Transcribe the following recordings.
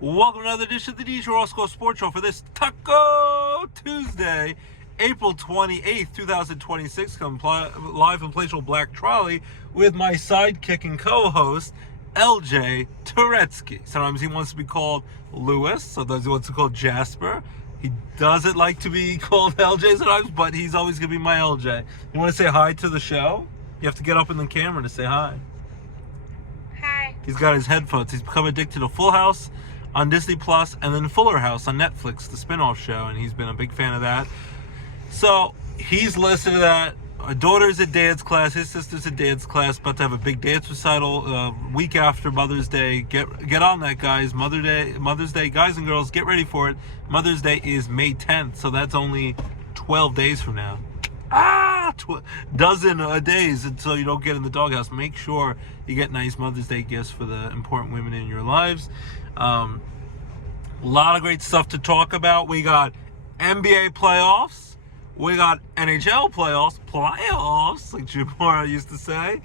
Welcome to another edition of the DJ Roscoe Sports Show for this Taco Tuesday, April 28th, 2026. Come live from Palatial Black Trolley with my sidekick and co-host, LJ Turetsky. Sometimes he wants to be called Lewis, sometimes he wants to be called Jasper. He doesn't like to be called LJ sometimes, but he's always going to be my LJ. You want to say hi to the show? You have to get up in the camera to say hi. Hi. He's got his headphones. He's become addicted to Full House on Disney Plus, and then Fuller House on Netflix, the spin-off show, and he's been a big fan of that. So he's listened to that. My daughter's at dance class, his sister's at dance class, about to have a big dance recital week after Mother's Day. Get on that, guys. Mother's Day, guys and girls, get ready for it. Mother's Day is May 10th, so that's only 12 days from now. Dozen days until you don't get in the doghouse. Make sure you get nice Mother's Day gifts for the important women in your lives. A lot of great stuff to talk about. We got NBA playoffs. We got NHL playoffs, like Jim Mora used to say.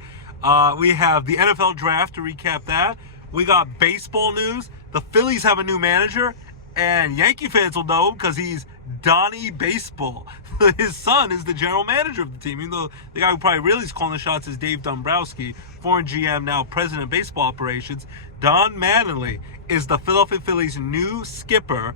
We have the NFL draft to recap that. We got baseball news. The Phillies have a new manager, and Yankee fans will know him because he's Donnie Baseball. His son is the general manager of the team, even though the guy who probably really is calling the shots is Dave Dombrowski, former GM, now president of baseball operations. Don Mattingly is the Philadelphia Phillies' new skipper.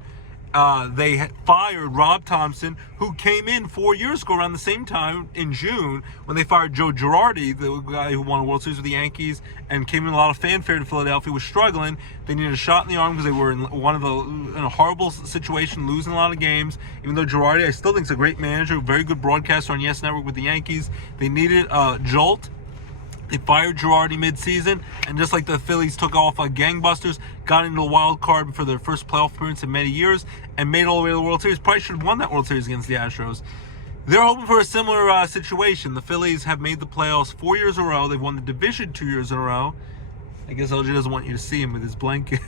They had fired Rob Thompson, who came in 4 years ago around the same time in June when they fired Joe Girardi, the guy who won a World Series with the Yankees and came in a lot of fanfare to Philadelphia, was struggling. They needed a shot in the arm because they were in a horrible situation, losing a lot of games. Even though Girardi, I still think is a great manager, very good broadcaster on Yes Network with the Yankees. They needed a jolt. They fired Girardi mid-season, and just like the Phillies took off like gangbusters, got into a wild card for their first playoff appearance in many years, and made it all the way to the World Series. Probably should have won that World Series against the Astros. They're hoping for a similar situation. The Phillies have made the playoffs 4 years in a row. They've won the division 2 years in a row. I guess LG doesn't want you to see him with his blanket.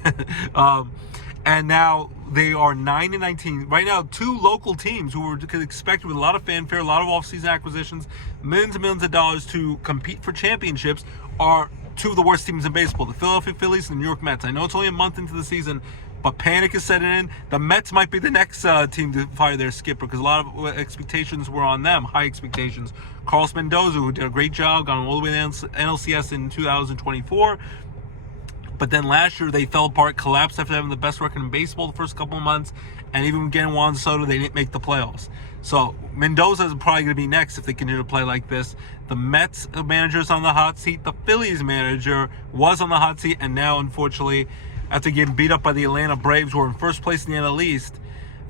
And now they are 9-19. Right now, two local teams who were expected with a lot of fanfare, a lot of offseason acquisitions, millions and millions of dollars to compete for championships, are two of the worst teams in baseball. The Philadelphia Phillies and the New York Mets. I know it's only a month into the season, but panic is setting in. The Mets might be the next team to fire their skipper because a lot of expectations were on them, high expectations. Carlos Mendoza, who did a great job, got all the way to NLCS in 2024. But then last year, they fell apart, collapsed after having the best record in baseball the first couple of months. And even getting Juan Soto, they didn't make the playoffs. So Mendoza is probably going to be next if they continue to play like this. The Mets manager is on the hot seat. The Phillies manager was on the hot seat. And now, unfortunately, after getting beat up by the Atlanta Braves, who are in first place in the NL East,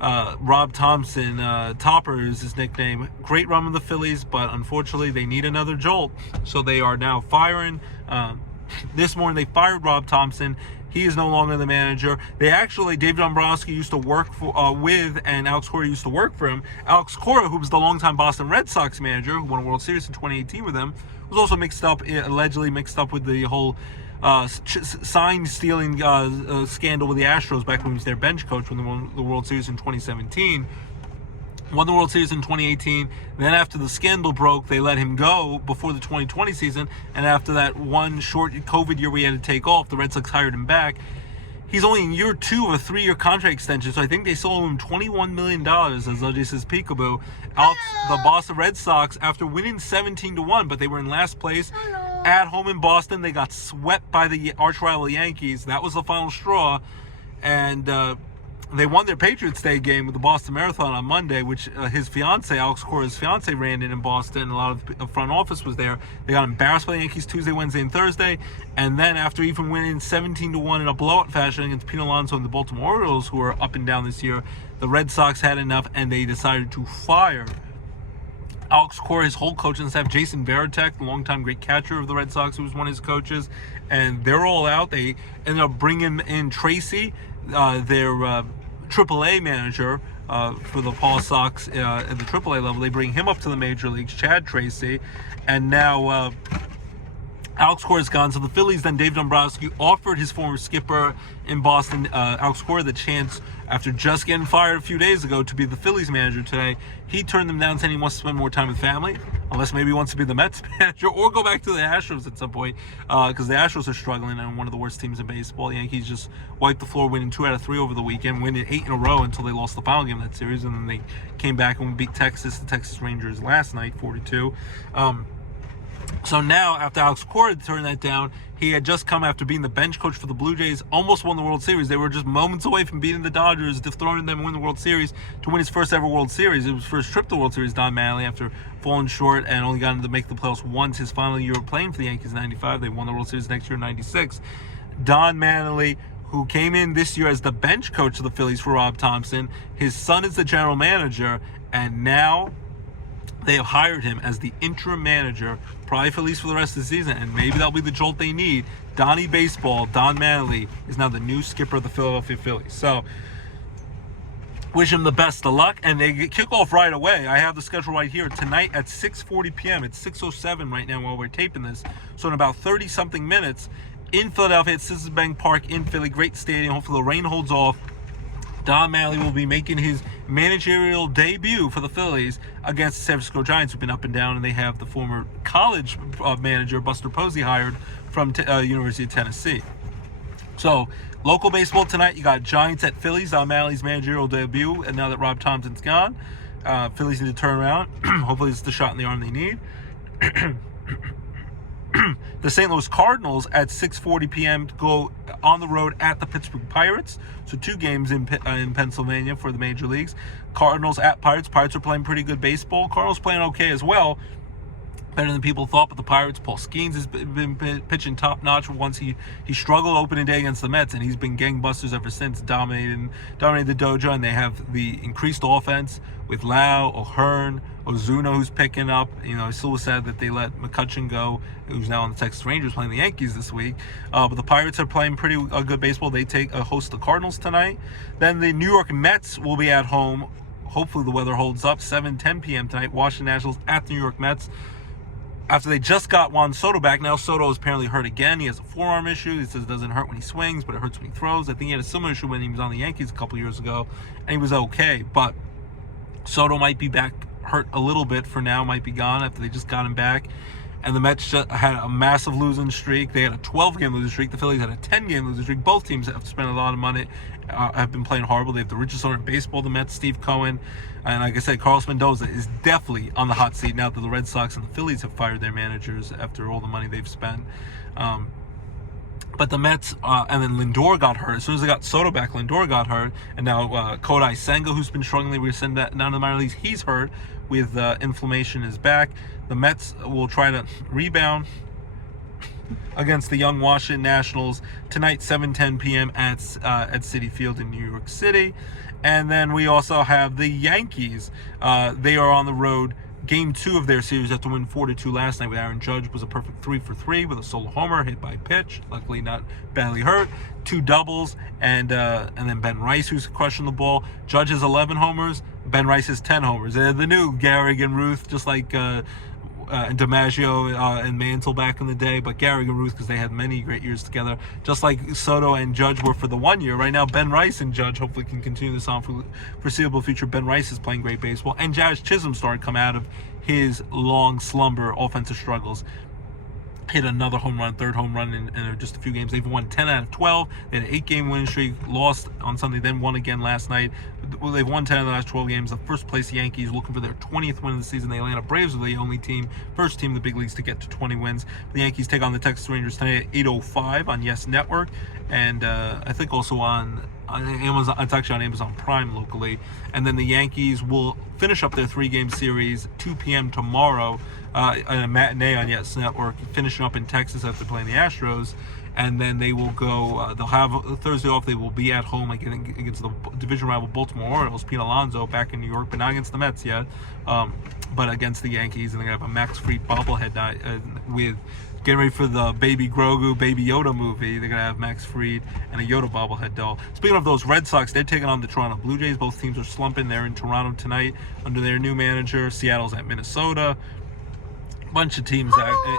Rob Thompson, Topper is his nickname. Great run with the Phillies, but unfortunately, they need another jolt. So they are now firing. This morning, they fired Rob Thompson. He is no longer the manager. Dave Dombrowski used to work with, and Alex Cora used to work for him. Alex Cora, who was the longtime Boston Red Sox manager, who won a World Series in 2018 with them, was also allegedly mixed up with the whole sign stealing scandal with the Astros back when he was their bench coach when they won the World Series in 2017. Won the World Series in 2018. Then after the scandal broke, they let him go before the 2020 season. And after that one short COVID year we had to take off, the Red Sox hired him back. He's only in year 2 of a 3-year contract extension, so I think they sold him $21 million, as LJ says peekaboo. The Boston Red Sox, after winning 17-1, but they were in last place at home in Boston. They got swept by the arch rival Yankees. That was the final straw. And they won their Patriots Day game with the Boston Marathon on Monday, which his fiance, Alex Cora's fiance, ran in Boston. A lot of the front office was there. They got embarrassed by the Yankees Tuesday, Wednesday, and Thursday. And then after even winning 17-1 in a blowout fashion against Pete Alonso and the Baltimore Orioles, who are up and down this year, the Red Sox had enough, and they decided to fire Alex Cora, his whole coaching staff. Jason Varitek, the longtime great catcher of the Red Sox, who was one of his coaches. And they're all out. They ended up bringing in Tracy, their AAA manager for the Paul Sox at the AAA level. They bring him up to the major leagues, Chad Tracy, and now Alex Cora is gone, so the Phillies, then Dave Dombrowski offered his former skipper in Boston, Alex Cora, the chance after just getting fired a few days ago to be the Phillies manager today. He turned them down, saying he wants to spend more time with family, unless maybe he wants to be the Mets manager or go back to the Astros at some point, because the Astros are struggling and one of the worst teams in baseball. The Yankees just wiped the floor, winning 2 out of 3 over the weekend, winning 8 in a row until they lost the final game of that series, and then they came back and beat the Texas Rangers last night, 4-2. So now, after Alex Cora turned that down, he had just come after being the bench coach for the Blue Jays, almost won the World Series. They were just moments away from beating the Dodgers, dethroning them and win the World Series to win his first ever World Series. It was his first trip to the World Series, Don Mattingly, after falling short and only got to make the playoffs once his final year playing for the Yankees in 95. They won the World Series next year in 96. Don Mattingly, who came in this year as the bench coach of the Phillies for Rob Thompson. His son is the general manager, and now they have hired him as the interim manager, probably for at least for the rest of the season, and maybe that'll be the jolt they need. Donnie Baseball, Don Mattingly, is now the new skipper of the Philadelphia Phillies. So, wish him the best of luck, and they kick off right away. I have the schedule right here. Tonight at 6:40 p.m. It's 6:07 right now while we're taping this. So in about 30-something minutes, in Philadelphia at Citizens Bank Park in Philly, great stadium. Hopefully the rain holds off. Don Mattingly will be making his managerial debut for the Phillies against the San Francisco Giants, who've been up and down, and they have the former college manager, Buster Posey, hired from University of Tennessee. So, local baseball tonight, you got Giants at Phillies, Don Mattingly's managerial debut, and now that Rob Thompson's gone, Phillies need to turn around. Hopefully it's the shot in the arm they need. The St. Louis Cardinals at 6:40 p.m. to go on the road at the Pittsburgh Pirates. So 2 games in Pennsylvania for the major leagues. Cardinals at Pirates. Pirates are playing pretty good baseball. Cardinals playing okay as well. Better than people thought, but the Pirates, Paul Skeens has been pitching top-notch. Once he struggled opening day against the Mets, and he's been gangbusters ever since, dominated the dojo, and they have the increased offense with Lau, O'Hearn, Ozuna, who's picking up. You know, it still was sad that they let McCutchen go, who's now on the Texas Rangers playing the Yankees this week. But the Pirates are playing pretty good baseball. They host the Cardinals tonight. Then the New York Mets will be at home. Hopefully the weather holds up. 7:10 p.m. tonight. Washington Nationals at the New York Mets. After they just got Juan Soto back, now Soto is apparently hurt again. He has a forearm issue. He says it doesn't hurt when he swings, but it hurts when he throws. I think he had a similar issue when he was on the Yankees a couple years ago, and he was okay. But Soto might be back hurt a little bit for now, might be gone after they just got him back. And the Mets just had a massive losing streak. They had a 12-game losing streak. The Phillies had a 10-game losing streak. Both teams have spent a lot of money, have been playing horrible. They have the richest owner in baseball, the Mets, Steve Cohen. And like I said, Carlos Mendoza is definitely on the hot seat now that the Red Sox and the Phillies have fired their managers after all the money they've spent. But the Mets, and then Lindor got hurt. As soon as they got Soto back, Lindor got hurt. And now Kodai Senga, who's been struggling, we send that down to the minor leagues, he's hurt with inflammation in his back. The Mets will try to rebound against the young Washington Nationals tonight, 7:10 p.m. at Citi Field in New York City. And then we also have the Yankees. They are on the road. Game 2 of their series after win 4-2 last night with Aaron Judge was a perfect 3-for-3 with a solo homer hit by pitch. Luckily not badly hurt. 2 doubles and then Ben Rice, who's crushing the ball. Judge has 11 homers. Ben Rice has 10 homers. They're the new Gehrig and Ruth, just like DiMaggio and Mantle back in the day, but Gehrig and Ruth, because they had many great years together, just like Soto and Judge were for the 1 year. Right now, Ben Rice and Judge hopefully can continue this on for the foreseeable future. Ben Rice is playing great baseball, and Jazz Chisholm started to come out of his long slumber, offensive struggles. Hit another home run, third home run in just a few games. They've won 10 out of 12. They had an 8-game winning streak, lost on Sunday, then won again last night. Well, they've won 10 of the last 12 games. The first place Yankees looking for their 20th win of the season. The Atlanta Braves are the only team, first team in the big leagues to get to 20 wins. The Yankees take on the Texas Rangers tonight at 8:05 on Yes Network, and I think also on Amazon. It's actually on Amazon Prime locally. And then the Yankees will finish up their 3-game series 2 p.m. tomorrow in a matinee on Yes Network, finishing up in Texas after playing the Astros. And then they will go, they'll have Thursday off. They will be at home against the division rival Baltimore Orioles. Pete Alonso back in New York, but not against the Mets yet, but against the Yankees. And they're going to have a Max Fried bobblehead night with getting ready for the Baby Grogu, Baby Yoda movie. They're going to have Max Fried and a Yoda bobblehead doll. Speaking of those Red Sox, they're taking on the Toronto Blue Jays. Both teams are slumping. They're in Toronto tonight under their new manager. Seattle's at Minnesota. Bunch of teams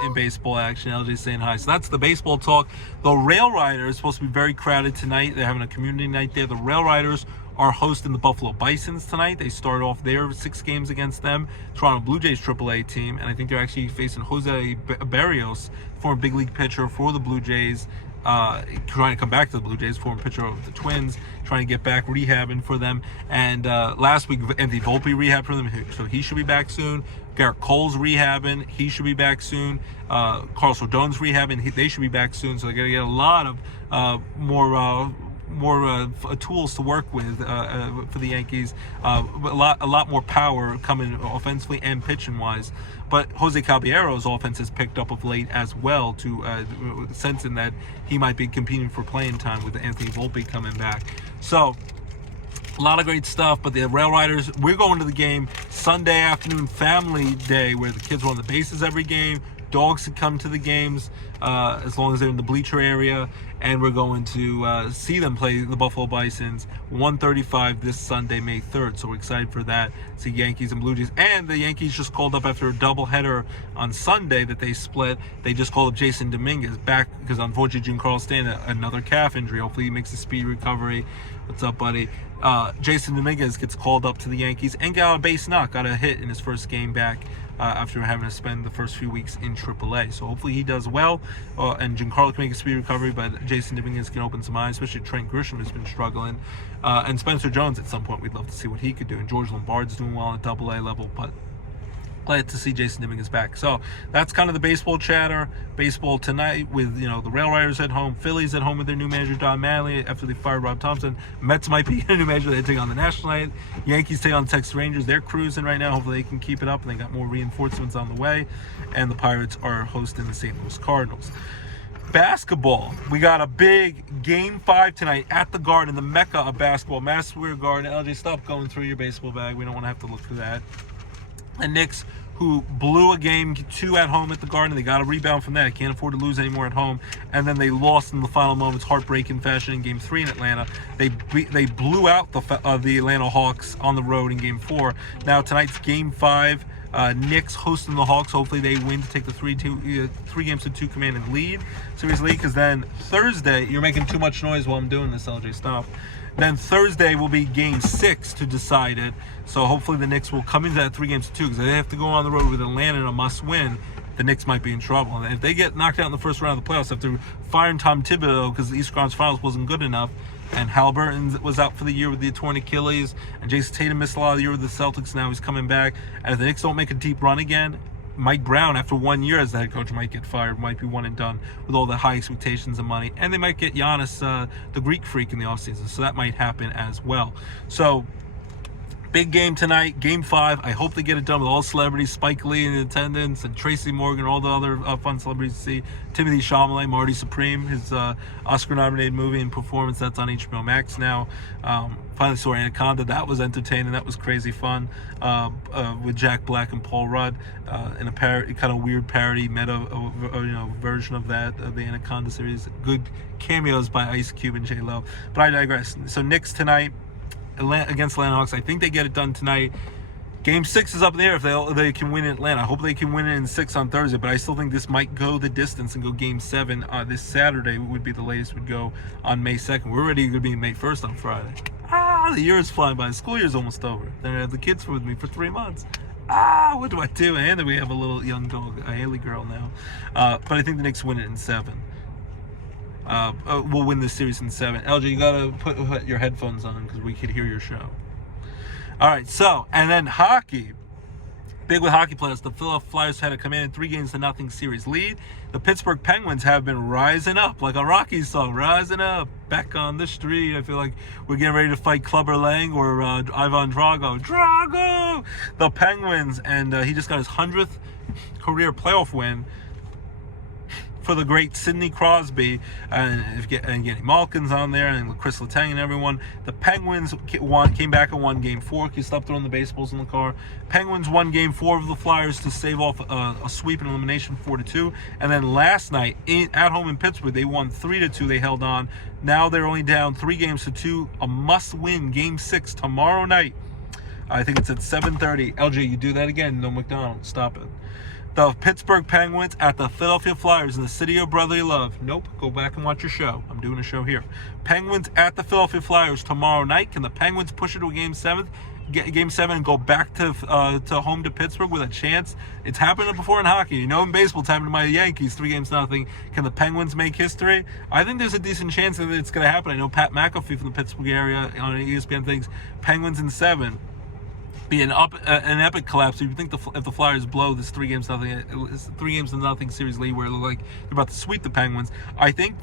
in baseball action. LJ's saying hi. So that's the baseball talk. The Rail Riders is supposed to be very crowded tonight. They're having a community night there. The Rail Riders are hosting the Buffalo Bisons tonight. They start off their 6 games against them. Toronto Blue Jays AAA team, and I think they're actually facing Jose Barrios, former big league pitcher for the Blue Jays, trying to come back to the Blue Jays, former pitcher of the Twins, trying to get back rehabbing for them. And last week, Anthony Volpe rehabbed for them, so he should be back soon. Garrett Cole's rehabbing. He should be back soon. Carlos Rodon's rehabbing. They should be back soon. So they're going to get a lot of more tools to work with for the Yankees. A lot more power coming offensively and pitching wise. But Jose Caballero's offense has picked up of late as well, to sensing that he might be competing for playing time with Anthony Volpe coming back. So a lot of great stuff. But the Rail Riders, we're going to the game Sunday afternoon, family day, where the kids are on the bases every game. Dogs can come to the games as long as they're in the bleacher area, and we're going to see them play the Buffalo Bisons 1:35 this Sunday, May 3rd. So we're excited for that. See Yankees and Blue Jays, and the Yankees just called up after a doubleheader on Sunday that they split. They just called up Jason Dominguez back because unfortunately Giancarlo Stanton another calf injury. Hopefully he makes a speedy recovery. What's up, buddy? Jason Dominguez gets called up to the Yankees and got a base knock, got a hit in his first game back after having to spend the first few weeks in AAA. So hopefully he does well, and Giancarlo can make a speedy recovery, but Jason Dominguez can open some eyes, especially Trent Grisham has been struggling. And Spencer Jones at some point, we'd love to see what he could do. And George Lombard's doing well at AA level, but glad to see Jason Dominguez back. So that's kind of the baseball chatter. Baseball tonight with, the Rail Riders at home, Phillies at home with their new manager Don Mattingly after they fired Rob Thompson. Mets might be a new manager. They take on the National League. Yankees take on the Texas Rangers. They're cruising right now. Hopefully they can keep it up, and they got more reinforcements on the way. And the Pirates are hosting the St. Louis Cardinals. Basketball, we got a big Game 5 tonight at the Garden, the mecca of basketball, Madison Square Garden. LJ, stop going through your baseball bag. We don't want to have to look through that. And Knicks, who blew a game 2 at home at the Garden. They got a rebound from that. They can't afford to lose anymore at home. And then they lost in the final moments, heartbreaking fashion, in Game 3 in Atlanta. They blew out the Atlanta Hawks on the road in Game 4. Now tonight's Game 5. Knicks hosting the Hawks. Hopefully they win to take the 3-2 commanding lead, series lead. Because then Thursday, you're making too much noise while I'm doing this, LJ. Stop. Then Thursday will be Game 6 to decide it. So hopefully the Knicks will come into that 3-2 because they have to go on the road with Atlanta in a must-win. The Knicks might be in trouble. And if they get knocked out in the first round of the playoffs after firing Tom Thibodeau because the Eastern Conference Finals wasn't good enough, and Halliburton was out for the year with the torn Achilles, and Jason Tatum missed a lot of the year with the Celtics, now he's coming back. And if the Knicks don't make a deep run again, Mike Brown, after 1 year as the head coach, might get fired, might be one and done with all the high expectations of money. And they might get Giannis, the Greek freak, in the offseason. So that might happen as well. So big game tonight, Game 5. I hope they get it done with all celebrities, Spike Lee in attendance, and Tracy Morgan, all the other fun celebrities to see. Timothy Chalamet, Marty Supreme, his Oscar-nominated movie and performance, that's on HBO Max now. Finally saw Anaconda. That was entertaining. That was crazy fun with Jack Black and Paul Rudd in a kind of weird parody meta version of that, the Anaconda series. Good cameos by Ice Cube and J-Lo. But I digress. So Knicks tonight against Atlanta Hawks. I think they get it done tonight. Game 6 is up there if they can win in Atlanta. I hope they can win it in 6 on Thursday, but I still think this might go the distance and go Game 7 this Saturday would be the latest would go on May 2nd. We're already going to be May 1st on Friday. The year is flying by. The school year is almost over. Then I have the kids with me for 3 months. What do I do? And then we have a little young dog, a Haley girl now. But I think the Knicks win it in 7. We'll win this series in 7. LJ, you got to put your headphones on because we could hear your show. All right, so, and then hockey. Big with hockey players. The Philadelphia Flyers had a commanding 3-0 series lead. The Pittsburgh Penguins have been rising up, like a Rocky song, rising up, back on the street. I feel like we're getting ready to fight Clubber Lang or Ivan Drago. Drago! The Penguins, and he just got his 100th career playoff win for the great Sidney Crosby and Evgeny Malkin's on there and Chris Letang and everyone. The Penguins came back and won Game 4. Can you stop throwing the baseballs in the car? Penguins won Game 4 of the Flyers to save off a sweep and elimination 4-2. And then last night at home in Pittsburgh, they won 3-2. They held on. Now they're only down 3-2. A must-win Game 6 tomorrow night. I think it's at 7:30. LJ, you do that again. No McDonald's. Stop it. The Pittsburgh Penguins at the Philadelphia Flyers in the city of brotherly love. Nope, go back and watch your show. I'm doing a show here. Penguins at the Philadelphia Flyers tomorrow night. Can the Penguins push it to a Game 7? Game 7 and go back to home to Pittsburgh with a chance? It's happened before in hockey. You know, in baseball, it's happened to my Yankees, 3-0. Can the Penguins make history? I think there's a decent chance that it's going to happen. I know Pat McAfee from the Pittsburgh area on ESPN thinks Penguins in 7. Be an epic collapse. You think if the Flyers blow this 3-0 series lead where it look like they're about to sweep the Penguins, I think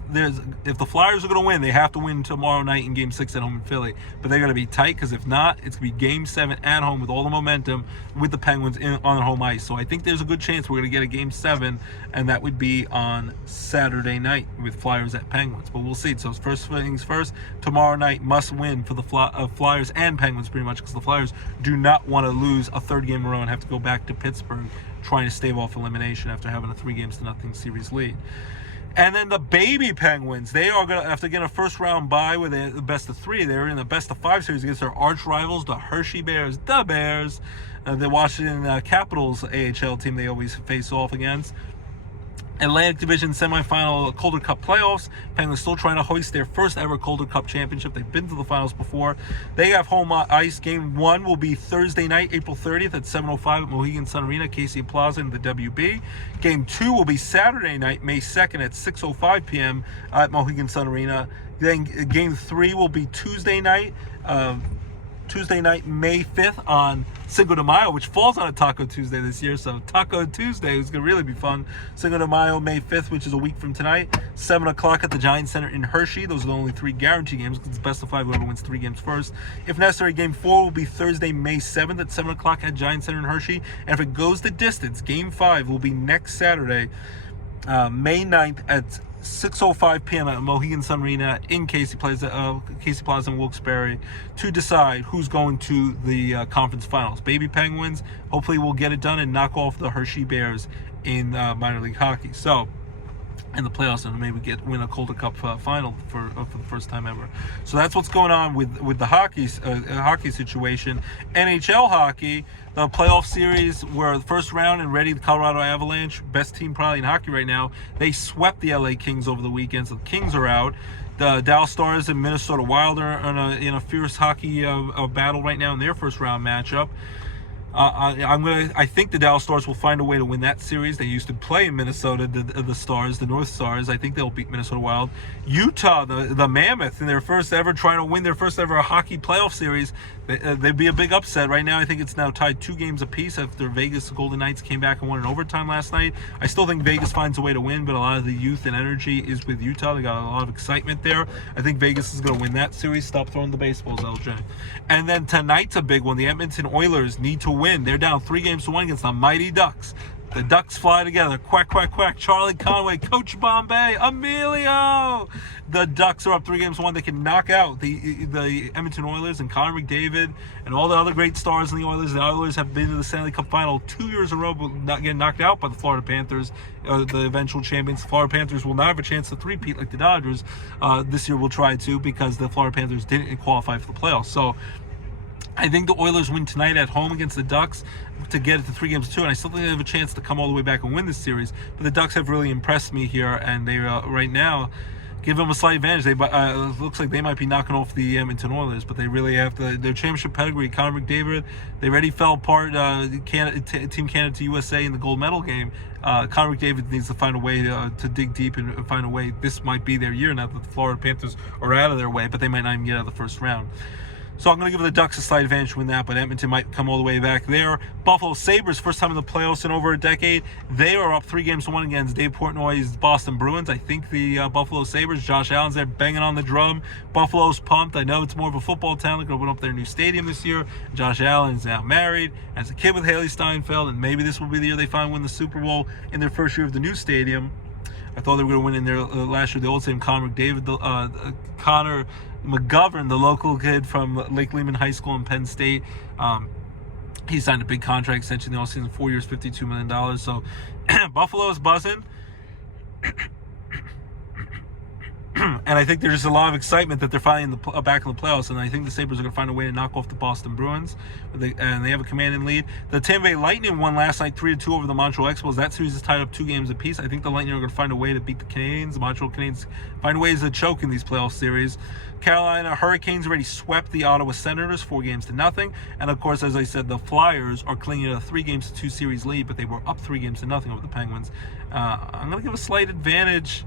if the Flyers are going to win, they have to win tomorrow night in Game 6 at home in Philly. But they're going to be tight because if not, it's going to be Game 7 at home with all the momentum with the Penguins on home ice. So I think there's a good chance we're going to get a Game 7, and that would be on Saturday night with Flyers at Penguins. But we'll see. So first things first, tomorrow night must win for the Flyers and Penguins pretty much because the Flyers do not want to lose a third game in a row and have to go back to Pittsburgh trying to stave off elimination after having a 3-0 series lead. And then the baby Penguins, they are going to, after getting a first round bye with the best of 3, they're in the best of 5 series against their arch rivals, the Hershey Bears, the Bears, the Washington Capitals AHL team they always face off against. Atlantic Division semifinal Calder Cup playoffs. Penguins still trying to hoist their first ever Calder Cup championship. They've been to the finals before. They have home ice. Game 1 will be Thursday night, April 30th at 7:05 at Mohegan Sun Arena, Casey Plaza in the WB. Game 2 will be Saturday night, May 2nd at 6:05 p.m. at Mohegan Sun Arena. Then Game 3 will be Tuesday night, May 5th on Cinco de Mayo, which falls on a Taco Tuesday this year. So Taco Tuesday is going to really be fun. Cinco de Mayo, May 5th, which is a week from tonight. 7 o'clock at the Giants Center in Hershey. Those are the only 3 guaranteed games because it's best of 5, whoever wins 3 games first. If necessary, Game 4 will be Thursday, May 7th at 7 o'clock at Giants Center in Hershey. And if it goes the distance, Game 5 will be next Saturday, May 9th at 6:05 p.m. at Mohegan Sun Arena in Casey Plaza in Wilkes-Barre to decide who's going to the conference finals. Baby Penguins, hopefully we'll get it done and knock off the Hershey Bears in minor league hockey. So, in the playoffs, and maybe win a Calder Cup final for the first time ever. So that's what's going on with the hockey situation. NHL hockey, the playoff series were the first round and ready. The Colorado Avalanche, best team probably in hockey right now. They swept the LA Kings over the weekend, so the Kings are out. The Dallas Stars and Minnesota Wild are in a fierce hockey battle right now in their first round matchup. I think the Dallas Stars will find a way to win that series. They used to play in Minnesota, the Stars, the North Stars. I think they'll beat Minnesota Wild. Utah, the Mammoth, in their first ever, trying to win their first ever hockey playoff series. They'd be a big upset. Right now, I think it's now tied 2 games apiece after Vegas Golden Knights came back and won in overtime last night. I still think Vegas finds a way to win, but a lot of the youth and energy is with Utah. They got a lot of excitement there. I think Vegas is going to win that series. Stop throwing the baseballs, LJ. And then tonight's a big one. The Edmonton Oilers need to win. They're down 3-1 against the mighty Ducks. The Ducks fly together. Quack, quack, quack. Charlie Conway, Coach Bombay, Emilio. The Ducks are up 3-1. They can knock out the Edmonton Oilers and Connor McDavid and all the other great stars in the Oilers. The Oilers have been to the Stanley Cup Final 2 years in a row, but not getting knocked out by the Florida Panthers, the eventual champions. The Florida Panthers will not have a chance to three-peat like the Dodgers. This year will try to because the Florida Panthers didn't qualify for the playoffs. So I think the Oilers win tonight at home against the Ducks to get it to 3-2, and I still think they have a chance to come all the way back and win this series. But the Ducks have really impressed me here, and they right now give them a slight advantage. It looks like they might be knocking off the Edmonton Oilers, but they really have their championship pedigree. Connor McDavid, they already fell apart. Team Canada to USA in the gold medal game. Connor McDavid needs to find a way to dig deep and find a way. This might be their year now that the Florida Panthers are out of their way, but they might not even get out of the first round. So I'm going to give the Ducks a slight advantage to win that, but Edmonton might come all the way back there. Buffalo Sabres, first time in the playoffs in over a decade. They are up 3-1 against Dave Portnoy's Boston Bruins. I think the Buffalo Sabres, Josh Allen's there banging on the drum. Buffalo's pumped. I know it's more of a football town. They're going to open up their new stadium this year. Josh Allen is now married, has a kid with Haley Steinfeld, and maybe this will be the year they finally win the Super Bowl in their first year of the new stadium. I thought they were going to win in there last year. The old stadium, Connor McGovern, the local kid from Lake Lehman High School in Penn State. He signed a big contract extension the offseason, 4 years, $52 million. So Buffalo is buzzing. And I think there's a lot of excitement that they're finally back in the playoffs, and I think the Sabres are going to find a way to knock off the Boston Bruins, and they have a commanding lead. The Tampa Bay Lightning won last night 3-2 over the Montreal Expos. That series is tied up 2 games apiece. I think the Lightning are going to find a way to beat the Canadiens. The Montreal Canadiens find ways to choke in these playoff series. Carolina Hurricanes already swept the Ottawa Senators 4-0. And of course, as I said, the Flyers are clinging to a 3-2 series lead, but they were up 3-0 over the Penguins. I'm going to give a slight advantage.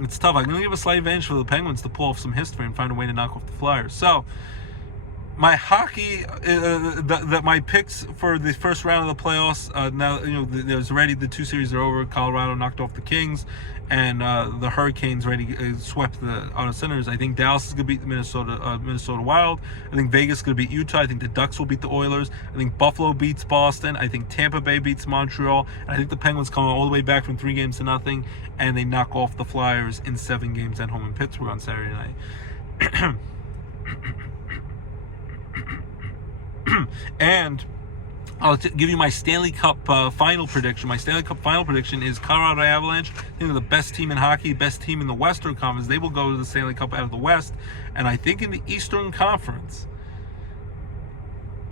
It's tough. I'm going to give a slight advantage for the Penguins to pull off some history and find a way to knock off the Flyers. So, my hockey, my picks for the first round of the playoffs. Now there's already the 2 series are over. Colorado knocked off the Kings, and the Hurricanes already swept the Ottawa Senators. I think Dallas is going to beat the Minnesota Wild. I think Vegas is going to beat Utah. I think the Ducks will beat the Oilers. I think Buffalo beats Boston. I think Tampa Bay beats Montreal. And I think the Penguins come all the way back from 3-0, and they knock off the Flyers in 7 games at home in Pittsburgh on Saturday night. And I'll give you my Stanley Cup final prediction. My Stanley Cup final prediction is Colorado Avalanche. I think they're the best team in hockey, best team in the Western Conference. They will go to the Stanley Cup out of the West. And I think in the Eastern Conference,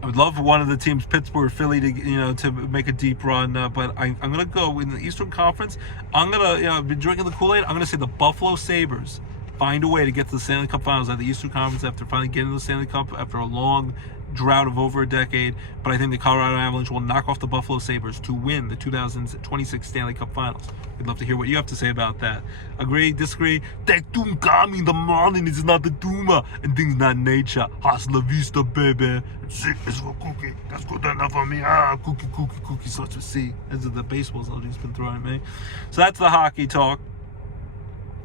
I would love one of the teams, Pittsburgh or Philly, to make a deep run. But I'm going to go in the Eastern Conference. I'm going to be drinking the Kool-Aid. I'm going to say the Buffalo Sabres find a way to get to the Stanley Cup Finals at the Eastern Conference after finally getting to the Stanley Cup after a long drought of over a decade. But I think the Colorado Avalanche will knock off the Buffalo Sabres to win the 2026 Stanley Cup Finals. We'd love to hear what you have to say about that. Agree, disagree? That doom coming, the morning is not the doomer, and things not nature. Hasta la vista, baby. Sickness for cookie. That's good enough for me. Cookie, such a C. Those are the baseballs I've just been throwing at me. So that's the hockey talk.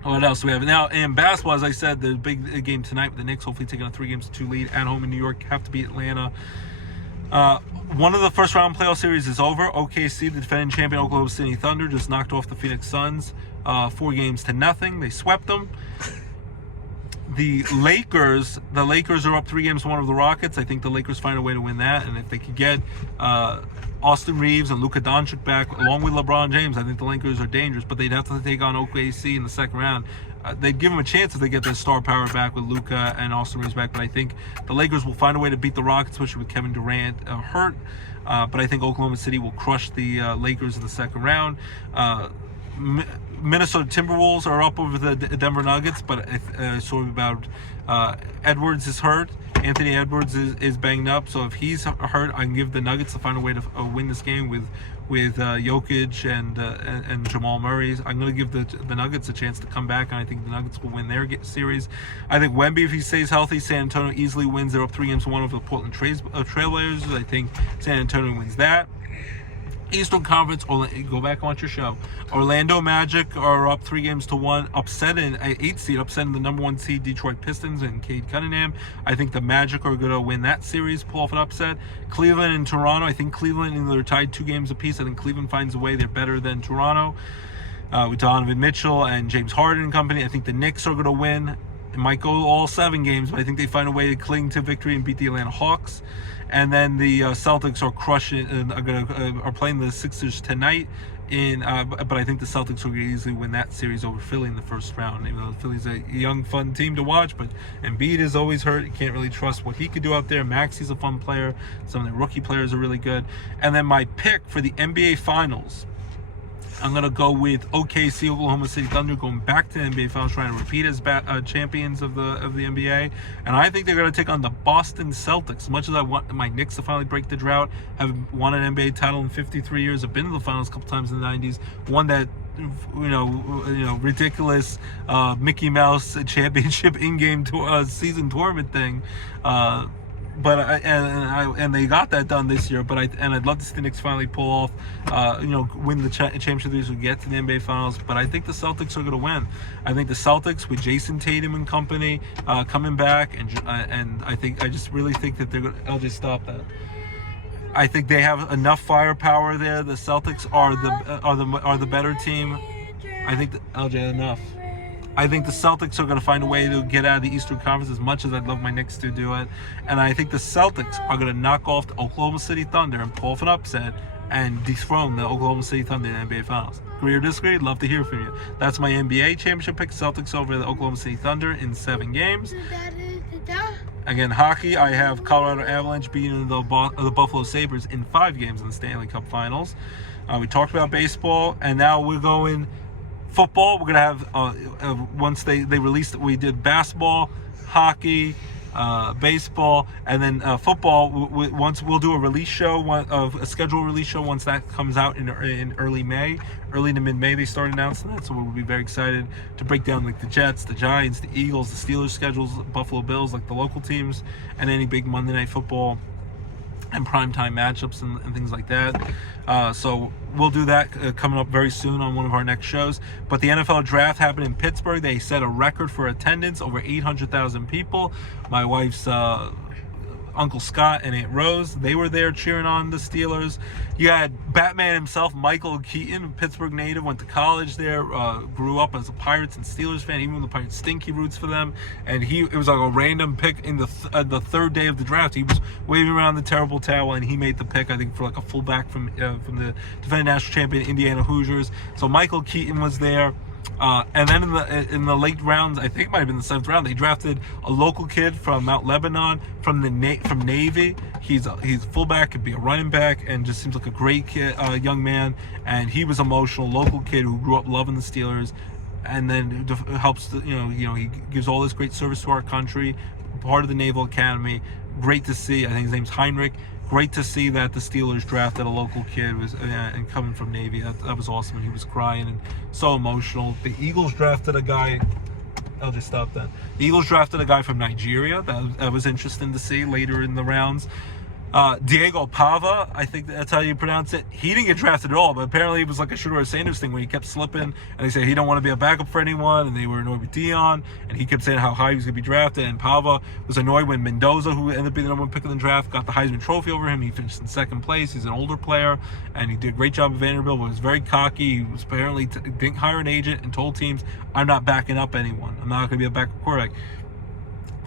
What else do we have? Now, in basketball, as I said, the big game tonight with the Knicks, hopefully taking a 3-2 lead at home in New York. Have to beat Atlanta. One of the first round playoff series is over. OKC, the defending champion Oklahoma City Thunder, just knocked off the Phoenix Suns 4-0. They swept them. The Lakers are up 3-1 over the Rockets. I think the Lakers find a way to win that. And if they could get Austin Reeves and Luka Doncic back, along with LeBron James, I think the Lakers are dangerous. But they'd have to take on OKC in the second round. They'd give them a chance if they get their star power back with Luka and Austin Reeves back. But I think the Lakers will find a way to beat the Rockets, especially with Kevin Durant hurt. But I think Oklahoma City will crush the Lakers in the second round. Minnesota Timberwolves are up over the Denver Nuggets, but sort of about Edwards is hurt. Anthony Edwards is banged up, so if he's hurt, I can give the Nuggets to find a way to win this game with Jokic and Jamal Murray. I'm going to give the Nuggets a chance to come back, and I think the Nuggets will win their series. I think Wemby, if he stays healthy, San Antonio easily wins. They're up 3-1 over the Portland Trailblazers. I think San Antonio wins that. Eastern Conference, go back and watch your show. Orlando Magic are up 3-1, upsetting an 8 seed, upsetting the number 1 seed Detroit Pistons and Cade Cunningham. I think the Magic are going to win that series, pull off an upset. Cleveland and Toronto, I think Cleveland, they're tied 2 games apiece. I think Cleveland finds a way. They're better than Toronto. With Donovan Mitchell and James Harden and company, I think the Knicks are going to win. It might go all 7 games, but I think they find a way to cling to victory and beat the Atlanta Hawks. And then the Celtics are crushing and are playing the Sixers tonight. But I think the Celtics will easily win that series over Philly in the first round. Even though Philly's a young, fun team to watch, but Embiid is always hurt. You can't really trust what he could do out there. Maxi's a fun player. Some of the rookie players are really good. And then my pick for the NBA Finals, I'm going to go with OKC, Oklahoma City Thunder, going back to the NBA Finals, trying to repeat as champions of the NBA. And I think they're going to take on the Boston Celtics. As much as I want my Knicks to finally break the drought, have won an NBA title in 53 years, have been to the finals a couple times in the 90s, won that ridiculous Mickey Mouse championship in-game season tournament thing. And they got that done this year. But I'd love to see the Knicks finally pull off, win the championship. These will get to the NBA Finals. But I think the Celtics are going to win. I think the Celtics with Jason Tatum and company coming back, and I just really think that they're going to. LJ, stop that. I think they have enough firepower there. The Celtics are the better team. I think LJ, enough. I think the Celtics are going to find a way to get out of the Eastern Conference, as much as I'd love my Knicks to do it. And I think the Celtics are going to knock off the Oklahoma City Thunder and pull off an upset and dethrone the Oklahoma City Thunder in the NBA Finals. Agree or disagree? Love to hear from you. That's my NBA championship pick. Celtics over the Oklahoma City Thunder in 7 games. Again, hockey, I have Colorado Avalanche beating the Buffalo Sabres in 5 games in the Stanley Cup Finals. We talked about baseball, and now we're going football. We're going to have, once they released it, we did basketball, hockey, baseball, and then football. Once we'll do a release show, a scheduled release show once that comes out in early May, early to mid-May. They start announcing that, so we'll be very excited to break down like the Jets, the Giants, the Eagles, the Steelers schedules, Buffalo Bills, like the local teams, and any big Monday Night Football and primetime matchups and things like that. So we'll do that coming up very soon on one of our next shows. But the NFL draft happened in Pittsburgh. They set a record for attendance, over 800,000 people. My wife's Uncle Scott and Aunt Rose, they were there cheering on the Steelers. You had Batman himself, Michael Keaton, Pittsburgh native, went to college there, grew up as a Pirates and Steelers fan. Even when the Pirates stink, he roots for them. And it was like a random pick in the third day of the draft. He was waving around the terrible towel, and he made the pick, I think, for like a fullback from the defending national champion Indiana Hoosiers. So Michael Keaton was there. And then in the late rounds, I think it might have been the 7th round, they drafted a local kid from Mount Lebanon from Navy. He's fullback, could be a running back, and just seems like a great kid, young man. And he was emotional, local kid who grew up loving the Steelers, and then helps. He gives all this great service to our country. Part of the Naval Academy. Great to see. I think his name's Heinrich. Great to see that the Steelers drafted a local kid and coming from Navy. That was awesome. And he was crying and so emotional. The Eagles drafted a guy. I'll just stop that. The Eagles drafted a guy from Nigeria. That was interesting to see later in the rounds. Diego Pava, I think that's how you pronounce it. He didn't get drafted at all, but apparently it was like a Shedeur Sanders thing where he kept slipping, and they said he don't want to be a backup for anyone, and they were annoyed with Dion, and he kept saying how high he was going to be drafted, and Pava was annoyed when Mendoza, who ended up being the number 1 pick in the draft, got the Heisman Trophy over him. He finished in 2nd place. He's an older player, and he did a great job at Vanderbilt, but was very cocky. He was apparently didn't hire an agent and told teams, I'm not backing up anyone. I'm not going to be a backup quarterback.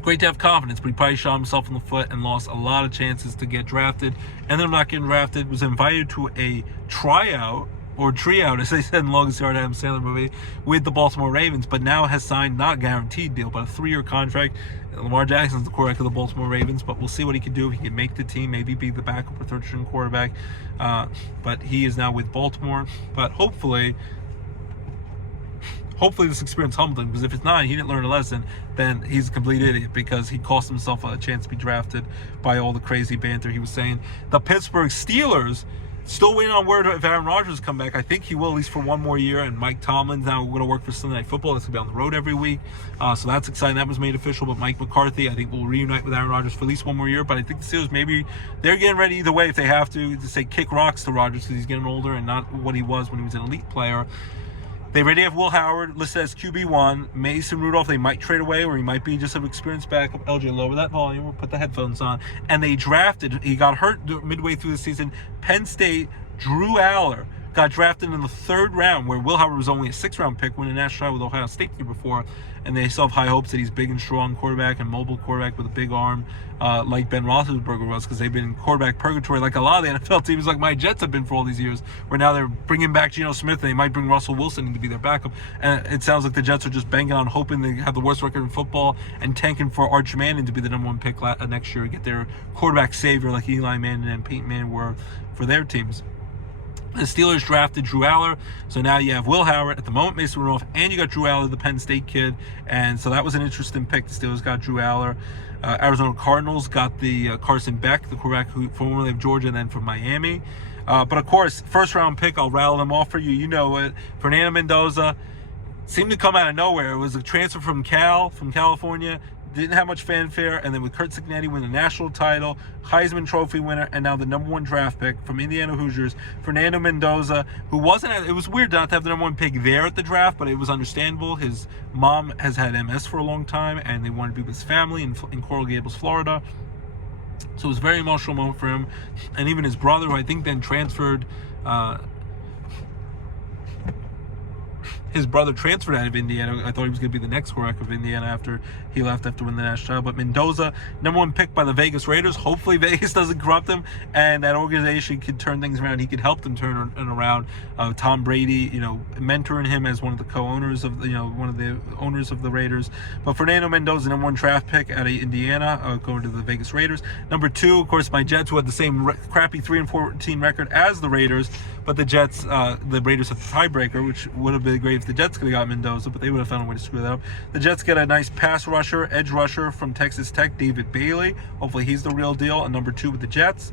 Great to have confidence, but he probably shot himself in the foot and lost a lot of chances to get drafted. And then not getting drafted, was invited to a tryout, as they said in Longest Yard Adam Sandler movie, with the Baltimore Ravens, but now has signed not a guaranteed deal, but a 3-year contract. Lamar Jackson's the quarterback of the Baltimore Ravens, but we'll see what he can do. If he can make the team, maybe be the backup or third-string quarterback. But he is now with Baltimore. But hopefully this experience humbled him, because if it's not, he didn't learn a lesson, then he's a complete idiot, because he cost himself a chance to be drafted by all the crazy banter he was saying. The Pittsburgh Steelers still waiting on word if Aaron Rodgers come back. I think he will, at least for 1 more year. And Mike Tomlin's now going to work for Sunday Night Football. That's going to be on the road every week. So that's exciting. That was made official. But Mike McCarthy, I think, will reunite with Aaron Rodgers for at least 1 more year. But I think the Steelers, maybe they're getting ready either way if they have to say kick rocks to Rodgers, because he's getting older and not what he was when he was an elite player. They already have Will Howard listed as QB1. Mason Rudolph, they might trade away, or he might be just an experienced backup. LJ, lower that volume or put the headphones on. And they drafted, he got hurt midway through the season, Penn State, Drew Aller, got drafted in the 3rd round, where Will Howard was only a 6th-round pick, winning a national title with Ohio State the year before. And they still have high hopes that he's big and strong quarterback and mobile quarterback with a big arm, like Ben Roethlisberger was, because they've been in quarterback purgatory like a lot of the NFL teams, like my Jets have been for all these years, where now they're bringing back Geno Smith, and they might bring Russell Wilson in to be their backup. And it sounds like the Jets are just banging on, hoping they have the worst record in football and tanking for Arch Manning to be the number 1 pick next year, get their quarterback savior like Eli Manning and Peyton Manning were for their teams. The Steelers drafted Drew Aller, so now you have Will Howard, at the moment Mason Rudolph, and you got Drew Aller, the Penn State kid, and so that was an interesting pick. The Steelers got Drew Aller. Arizona Cardinals got the Carson Beck, the quarterback who formerly of Georgia and then from Miami. But of course, 1st-round pick, I'll rattle them off for you. You know it. Fernando Mendoza seemed to come out of nowhere. It was a transfer from California. Didn't have much fanfare, and then with Curt Cignetti win the national title, Heisman Trophy winner, and now the number 1 draft pick from Indiana Hoosiers, Fernando Mendoza, who it was weird not to have the number 1 pick there at the draft, but it was understandable. His mom has had MS for a long time, and they wanted to be with his family in Coral Gables, Florida. So it was a very emotional moment for him, and even his brother, who I think then transferred, his brother transferred out of Indiana. I thought he was going to be the next quarterback of Indiana after he left after winning the national title. But Mendoza, number 1 pick by the Vegas Raiders. Hopefully Vegas doesn't corrupt him, and that organization could turn things around. He could help them turn it around. Tom Brady, mentoring him as one of the co-owners of, one of the owners of the Raiders. But Fernando Mendoza, number 1 draft pick out of Indiana, going to the Vegas Raiders. Number 2, of course, my Jets, who had the same crappy 3-14 record as the Raiders, but the Jets, the Raiders have the tiebreaker, which would have been great if the Jets could have got Mendoza, but they would have found a way to screw that up. The Jets get a nice pass rusher, edge rusher from Texas Tech, David Bailey. Hopefully he's the real deal. And number 2 with the Jets.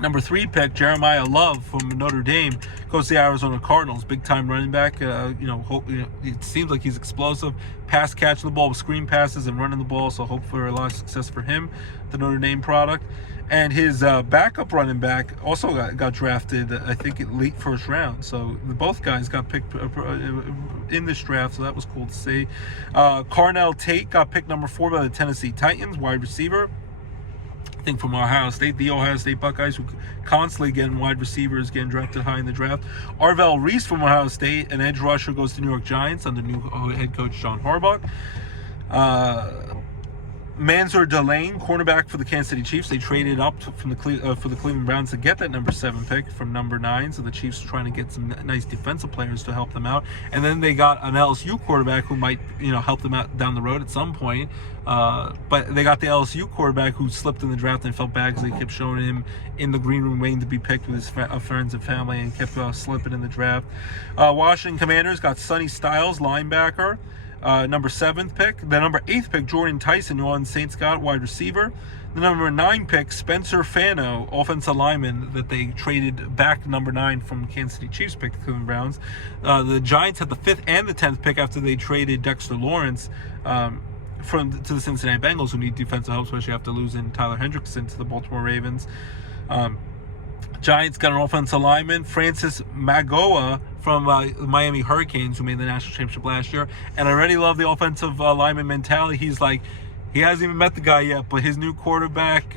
Number 3 pick, Jeremiah Love from Notre Dame, goes to the Arizona Cardinals. Big-time running back. It seems like he's explosive. Pass catching the ball with screen passes and running the ball, so hope for a lot of success for him, the Notre Dame product. And his backup running back also got drafted, I think, at late first round. So both guys got picked in this draft, so that was cool to see. Carnell Tate got picked number 4 by the Tennessee Titans, wide receiver. I think from Ohio State, the Ohio State Buckeyes, who constantly getting wide receivers, getting drafted high in the draft. Arvell Reese from Ohio State, an edge rusher, goes to New York Giants under new head coach John Harbaugh. Mansour Delane, cornerback for the Kansas City Chiefs. They traded up from for the Cleveland Browns to get that number 7 pick from number 9. So the Chiefs are trying to get some nice defensive players to help them out. And then they got an LSU quarterback who might, help them out down the road at some point. But they got the LSU quarterback who slipped in the draft and felt bad because they kept showing him in the green room waiting to be picked with his friends and family, and kept slipping in the draft. Washington Commanders got Sonny Styles, linebacker. Number 7th pick. The number 8th pick, Jordan Tyson, New Orleans Saints got, wide receiver. The number 9 pick, Spencer Fano, offensive lineman that they traded back number 9 from Kansas City Chiefs pick, the Cleveland Browns. The Giants had the 5th and the 10th pick after they traded Dexter Lawrence to the Cincinnati Bengals, who need defensive help, especially after losing Tyler Hendrickson to the Baltimore Ravens. Giants got an offensive lineman, Francis Magoa from the Miami Hurricanes, who made the national championship last year. And I already love the offensive lineman mentality. He's like, he hasn't even met the guy yet, but his new quarterback,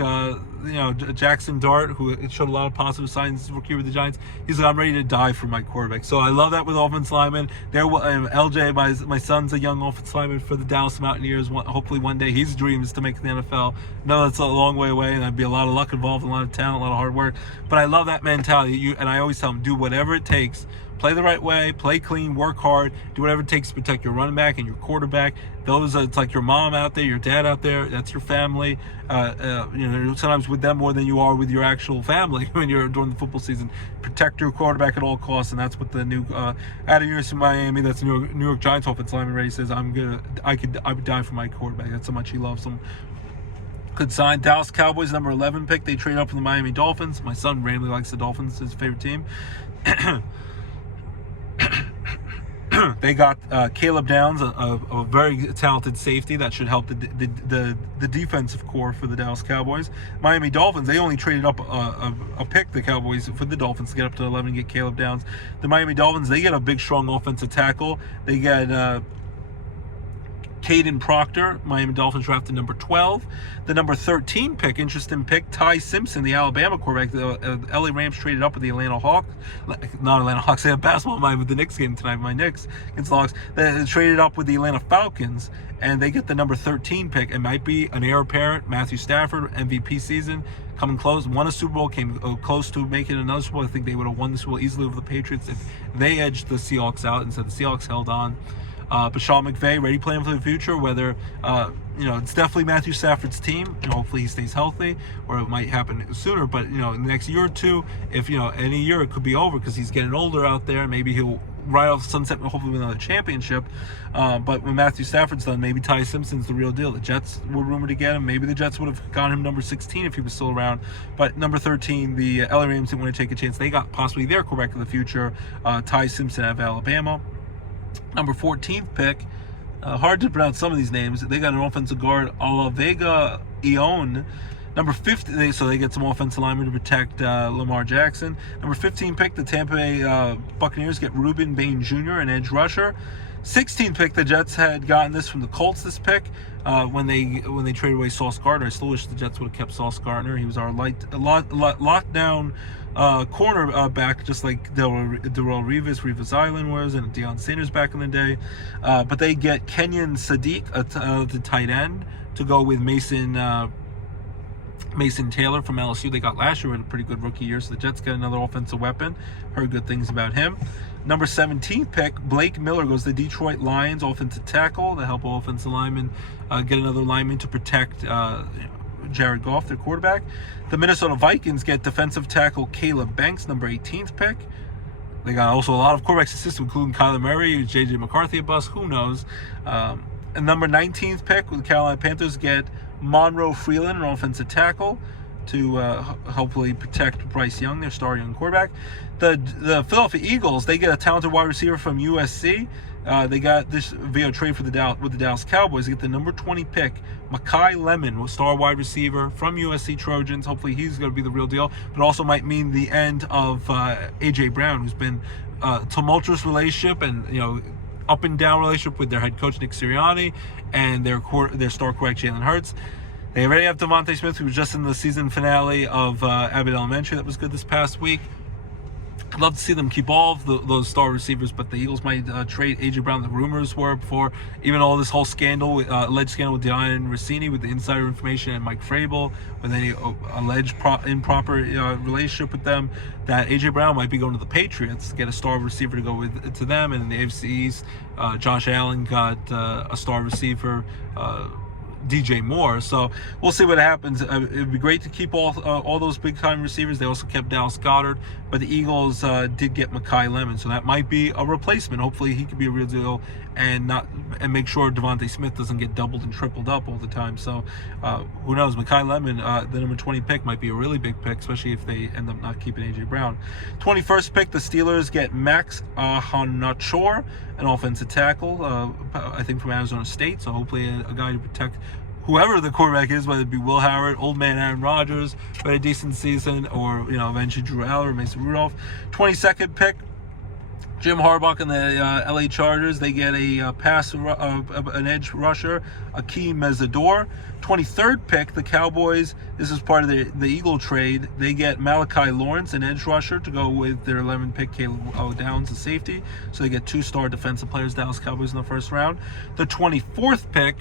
Jackson Dart, who showed a lot of positive signs as a rookie with the Giants, he's like, I'm ready to die for my quarterback. So I love that with offensive linemen. LJ, my son's a young offensive lineman for the Dallas Mountaineers. Hopefully one day his dream is to make the NFL. No, that's a long way away, and there'd be a lot of luck involved, a lot of talent, a lot of hard work. But I love that mentality. And I always tell them, do whatever it takes. Play the right way, play clean, work hard, do whatever it takes to protect your running back and your quarterback. It's like your mom out there, your dad out there, that's your family. Sometimes with them more than you are with your actual family when you're during the football season. Protect your quarterback at all costs, and that's what the new out of University of Miami, that's New York Giants offensive lineman already says, I would die for my quarterback. That's how much he loves him. Could sign. Dallas Cowboys, number 11 pick. They trade up from the Miami Dolphins. My son randomly likes the Dolphins, his favorite team. They got Caleb Downs, a very talented safety that should help the defensive core for the Dallas Cowboys. Miami Dolphins, they only traded up a pick, the Cowboys, for the Dolphins to get up to 11 and get Caleb Downs. The Miami Dolphins, they get a big, strong offensive tackle. They get Caden Proctor, Miami Dolphins drafted number 12. The number 13 pick, interesting pick, Ty Simpson, the Alabama quarterback. The LA Rams traded up with the Atlanta Hawks. Not Atlanta Hawks, they have basketball with the Knicks game tonight, my Knicks against the Hawks. They traded up with the Atlanta Falcons, and they get the number 13 pick. It might be an heir apparent, Matthew Stafford, MVP season, coming close, won a Super Bowl, came close to making another Super Bowl. I think they would have won the Super Bowl easily over the Patriots if they edged the Seahawks out, and so the Seahawks held on. But Sean McVay, ready playing for the future, whether, it's definitely Matthew Stafford's team. Hopefully he stays healthy, or it might happen sooner. But, in the next year or two, if, any year, it could be over because he's getting older out there. Maybe he'll ride off the sunset, hopefully with another championship. But when Matthew Stafford's done, maybe Ty Simpson's the real deal. The Jets were rumored to get him. Maybe the Jets would have gotten him number 16 if he was still around. But number 13, the LA Rams didn't want to take a chance. They got possibly their quarterback of the future, Ty Simpson out of Alabama. Number 14th pick, hard to pronounce some of these names. They got an offensive guard, Olavega Ione, Number 50, so they get some offensive linemen to protect Lamar Jackson. Number 15 pick, the Tampa Bay Buccaneers get Reuben Bain Jr., an edge rusher. 16th pick, the Jets had gotten this from the Colts. This pick, when they traded away Sauce Gardner. I still wish the Jets would have kept Sauce Gardner. He was our lockdown cornerback, just like Darrelle Revis Island was, and Deion Sanders back in the day. But they get Kenyon Sadiq, the tight end, to go with Mason Taylor from LSU. They got last year, had a pretty good rookie year, so the Jets get another offensive weapon. Heard good things about him. Number 17th pick, Blake Miller goes to the Detroit Lions, offensive tackle, to help offensive linemen get another lineman to protect Jared Goff, their quarterback. The Minnesota Vikings get defensive tackle Caleb Banks, number 18th pick. They got also a lot of quarterbacks in the system, including Kyler Murray, J.J. McCarthy, a bust, who knows. And number 19th pick, with the Carolina Panthers get Monroe Freeland, an offensive tackle, to hopefully protect Bryce Young, their star young quarterback. The Philadelphia Eagles, they get a talented wide receiver from USC. They got this via trade with the Dallas Cowboys. They get the number 20 pick, Mekhi Lemon, star wide receiver from USC Trojans. Hopefully he's going to be the real deal, but also might mean the end of A.J. Brown, who's been a tumultuous relationship and, up and down relationship with their head coach Nick Sirianni and their star quarterback Jalen Hurts. They already have Devontae Smith, who was just in the season finale of Abbott Elementary. That was good this past week. I'd love to see them keep all of those star receivers, but the Eagles might trade A.J. Brown. The rumors were before even all this whole scandal, alleged scandal with Diane Rossini, with the insider information, and Mike Vrabel, with any alleged improper relationship with them, that A.J. Brown might be going to the Patriots, get a star receiver to go to them. And in the AFC East, Josh Allen got a star receiver, DJ Moore. So we'll see what happens. It would be great to keep all those big time receivers. They also kept Dallas Goedert, but the Eagles did get Mekhi Lemon, so that might be a replacement. Hopefully he could be a real deal and make sure Devontae Smith doesn't get doubled and tripled up all the time. So who knows? Mekhi Lemon, the number 20 pick, might be a really big pick, especially if they end up not keeping A.J. Brown. 21st pick, the Steelers get Max Hanachor, an offensive tackle, I think from Arizona State. So hopefully a guy to protect whoever the quarterback is, whether it be Will Howard, old man Aaron Rodgers, but a decent season, or eventually Drew Aller or Mason Rudolph. 22nd pick, Jim Harbaugh and the LA Chargers, they get a an edge rusher, Akeem Mezzador. 23rd pick, the Cowboys, this is part of the Eagle trade, they get Malachi Lawrence, an edge rusher, to go with their 11th pick, Caleb Downs, a safety. So they get 2-star defensive players, Dallas Cowboys, in the first round. The 24th pick,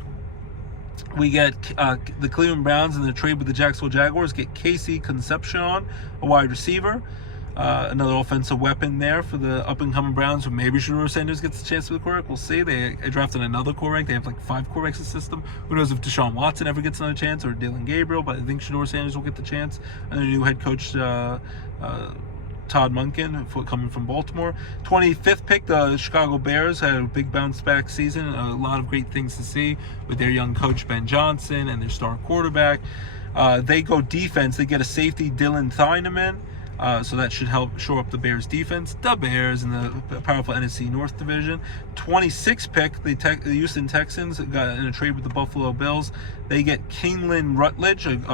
we get the Cleveland Browns in the trade with the Jacksonville Jaguars, get Casey Concepcion, a wide receiver. Another offensive weapon there for the up-and-coming Browns, who maybe Shedeur Sanders gets a chance with the quarterback. We'll see. They drafted another quarterback. They have like 5 quarterbacks in the system. Who knows if Deshaun Watson ever gets another chance, or Dylan Gabriel, but I think Shedeur Sanders will get the chance. And the new head coach, Todd Monken, coming from Baltimore. 25th pick, the Chicago Bears had a big bounce-back season. A lot of great things to see with their young coach, Ben Johnson, and their star quarterback. They go defense. They get a safety, Dylan Thieneman. So that should help shore up the Bears defense. The Bears in the powerful NFC North Division. 26th pick, the Houston Texans got in a trade with the Buffalo Bills. They get Kenlin Rutledge, an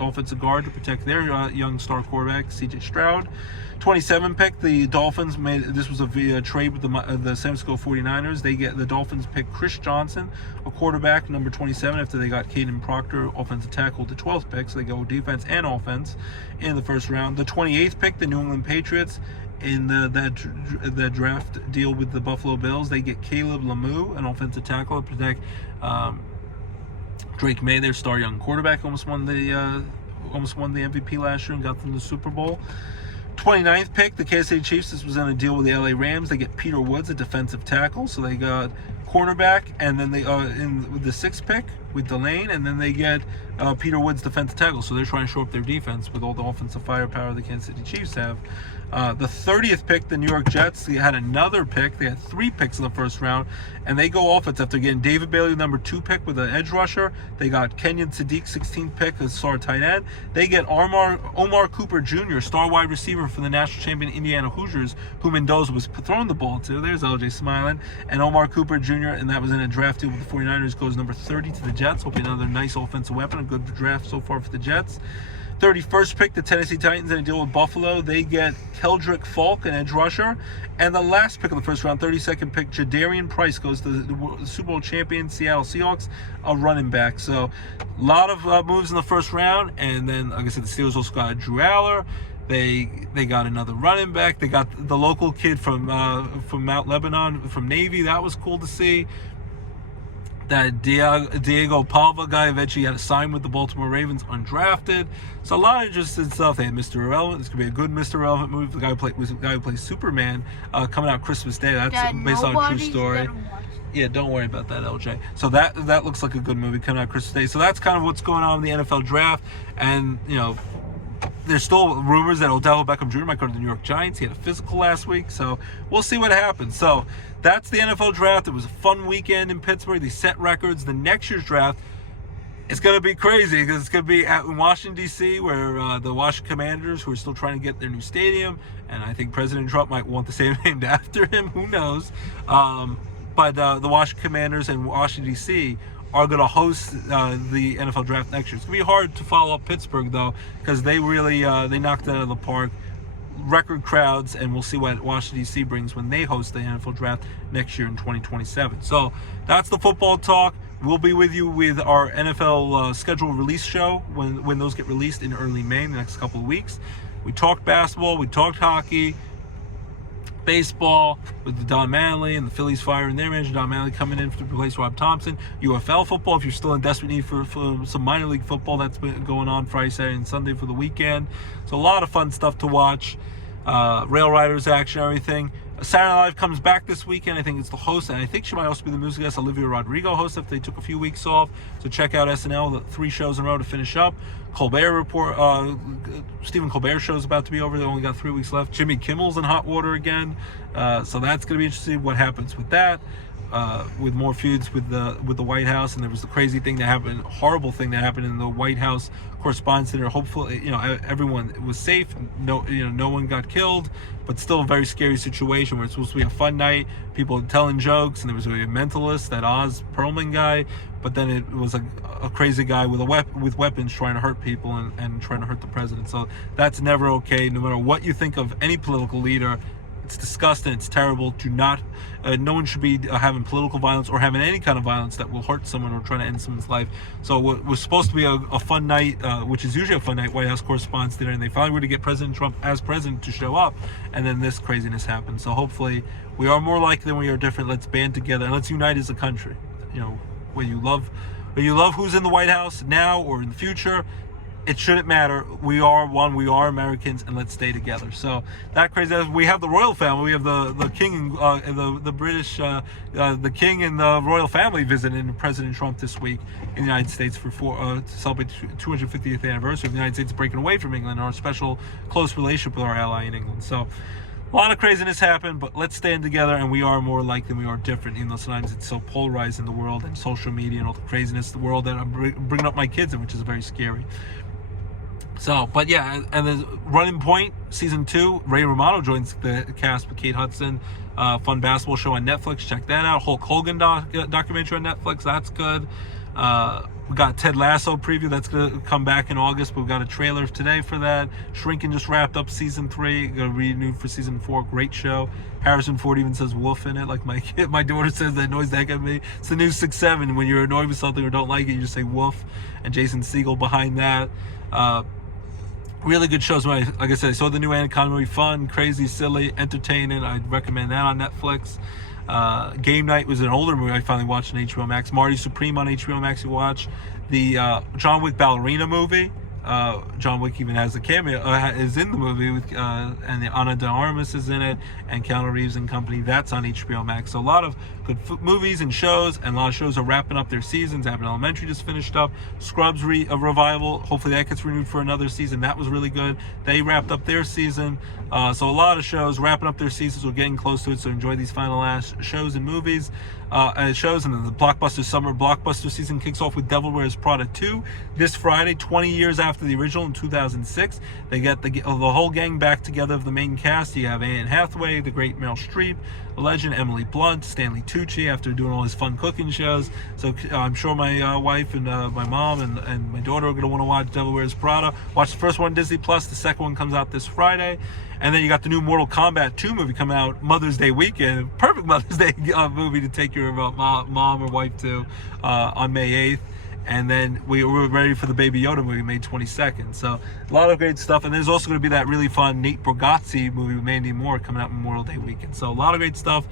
offensive guard, to protect their young star quarterback, C.J. Stroud. 27th pick, the Dolphins this was via trade with the San Francisco 49ers. The Dolphins pick Chris Johnson, a quarterback, number 27, after they got Caden Proctor, offensive tackle, the 12th pick. So they go defense and offense in the first round. The 28th pick, the New England Patriots, in the draft deal with the Buffalo Bills, they get Caleb Lemieux, an offensive tackle, to protect Drake May, their star young quarterback. Almost won the MVP last year and got them to the Super Bowl. 29th pick, the Kansas City Chiefs. This was in a deal with the LA Rams. They get Peter Woods, a defensive tackle. So they got cornerback, and then they with the 6th pick with Delane, and then they get Peter Woods, defensive tackle. So they're trying to show up their defense with all the offensive firepower the Kansas City Chiefs have. The 30th pick, the New York Jets, they had another pick. They had 3 picks in the first round, and they go offense after getting David Bailey, number 2 pick, with an edge rusher. They got Kenyon Sadiq, 16th pick, a star tight end. They get Omar Cooper Jr., star wide receiver for the national champion Indiana Hoosiers, who Mendoza was throwing the ball to. There's LJ smiling. And Omar Cooper Jr., and that was in a draft deal with the 49ers, goes number 30 to the Jets. Hoping another nice offensive weapon. A good draft so far for the Jets. 31st pick, the Tennessee Titans, in a deal with Buffalo. They get Keldrick Falk, an edge rusher. And the last pick of the first round, 32nd pick, Jadarian Price, goes to the Super Bowl champion Seattle Seahawks, a running back. So a lot of moves in the first round. And then, like I said, the Steelers also got Drew Aller. They got another running back. They got the local kid from Mount Lebanon, from Navy. That was cool to see. That Diego Palva guy eventually had to sign with the Baltimore Ravens, undrafted. So a lot of interesting stuff. They had Mr. Irrelevant. This could be a good Mr. Irrelevant movie. The guy who plays Superman, coming out Christmas Day. That's based on a true story. Yeah, don't worry about that, LJ. So that looks like a good movie coming out Christmas Day. So that's kind of what's going on in the NFL draft. And, you know, there's still rumors that Odell Beckham Jr. might go to the New York Giants. He had a physical last week, so we'll see what happens. So that's the NFL draft. It was a fun weekend in Pittsburgh. They set records. The next year's draft, it's going to be crazy because it's going to be in Washington, D.C., where the Washington Commanders, who are still trying to get their new stadium, and I think President Trump might want the stadium named after him. Who knows? But the Washington Commanders and Washington, D.C., are going to host the NFL draft next year. It's going to be hard to follow up Pittsburgh, though, because they really they knocked it out of the park. Record crowds, and we'll see what Washington, D.C. brings when they host the NFL draft next year in 2027. So that's the football talk. We'll be with you with our NFL schedule release show when those get released in early May, in the next couple of weeks. We talked basketball, we talked hockey, baseball with the Don Mattingly and the Phillies firing their manager. Don Mattingly coming in to replace Rob Thompson. UFL football, if you're still in desperate need for some minor league football, that's been going on Friday, Saturday, and Sunday for the weekend. So a lot of fun stuff to watch. Rail Riders action, everything. Saturday Night Live comes back this weekend. I think it's the host, and I think she might also be the music guest, Olivia Rodrigo, host, if they took a few weeks off. So check out SNL, the 3 shows in a row to finish up. Colbert Report, Stephen Colbert show is about to be over. They only got 3 weeks left. Jimmy Kimmel's in hot water again. So that's going to be interesting what happens with that. With more feuds with the White House, and there was the crazy thing that happened, horrible thing that happened in the White House Correspondence Center. Hopefully, everyone was safe. No one got killed, but still a very scary situation where it's supposed to be a fun night. People telling jokes, and there was a mentalist, that Oz Perlman guy, but then it was a crazy guy with weapons trying to hurt people and trying to hurt the president. So that's never okay. No matter what you think of any political leader, it's disgusting. It's terrible. Do not. No one should be having political violence or having any kind of violence that will hurt someone or trying to end someone's life. So what was supposed to be a fun night, which is usually a fun night, White House Correspondence Dinner, and they finally were to get President Trump as president to show up, and then this craziness happened. So hopefully we are more like than we are different. Let's band together and let's unite as a country. Whether you love who's in the White House now or in the future, it shouldn't matter. We are one. We are Americans, and let's stay together. So that crazy. We have the royal family. We have the king, the British, the king and the royal family visiting President Trump this week in the United States to celebrate the 250th anniversary of the United States breaking away from England, our special close relationship with our ally in England. So a lot of craziness happened, but let's stand together, and we are more alike than we are different, even though sometimes it's so polarized in the world and social media and all the craziness of the world that I'm bringing up my kids in, which is very scary. So, but yeah, and then Running Point Season 2, Ray Romano joins the cast with Kate Hudson. Fun basketball show on Netflix. Check that out. Hulk Hogan documentary on Netflix. That's good. We got Ted Lasso preview. That's going to come back in August, but we got a trailer today for that. Shrinking just wrapped up Season 3. Going to renewed for Season 4. Great show. Harrison Ford even says woof in it. Like my daughter says, that annoys the heck out of me. It's the new 6'7". When you're annoyed with something or don't like it, you just say woof. And Jason Segel behind that. Really good shows. Like I said, I saw the new Anaconda movie. Fun, crazy, silly, entertaining. I'd recommend that on Netflix. Game Night was an older movie I finally watched on HBO Max. Marty Supreme on HBO Max. You watch the John Wick Ballerina movie. John Wick even has a cameo, is in the movie with, and Ana de Armas is in it, and Keanu Reeves and company. That's on HBO Max. So a lot of good movies and shows, and a lot of shows are wrapping up their seasons. Abbott Elementary just finished up. Scrubs a revival. Hopefully that gets renewed for another season. That was really good. They wrapped up their season. So a lot of shows wrapping up their seasons. We're getting close to it. So enjoy these final last shows and movies. Shows, and then the blockbuster summer blockbuster season kicks off with Devil Wears Prada 2 this Friday, 20 years after the original in 2006. They get the whole gang back together of the main cast. You have Anne Hathaway, the great Meryl Streep, the legend Emily Blunt, Stanley Tucci, after doing all his fun cooking shows. So I'm sure my wife and my mom and my daughter are going to want to watch Devil Wears Prada. Watch the first one on Disney Plus. The second one comes out this Friday. And then you got the new Mortal Kombat 2 movie coming out Mother's Day weekend. Perfect Mother's Day movie to take your mom or wife to on May 8th. And then we're ready for the Baby Yoda movie May 22nd. So a lot of great stuff. And there's also going to be that really fun Nate Bargatze movie with Mandy Moore coming out Memorial Day weekend. So a lot of great stuff.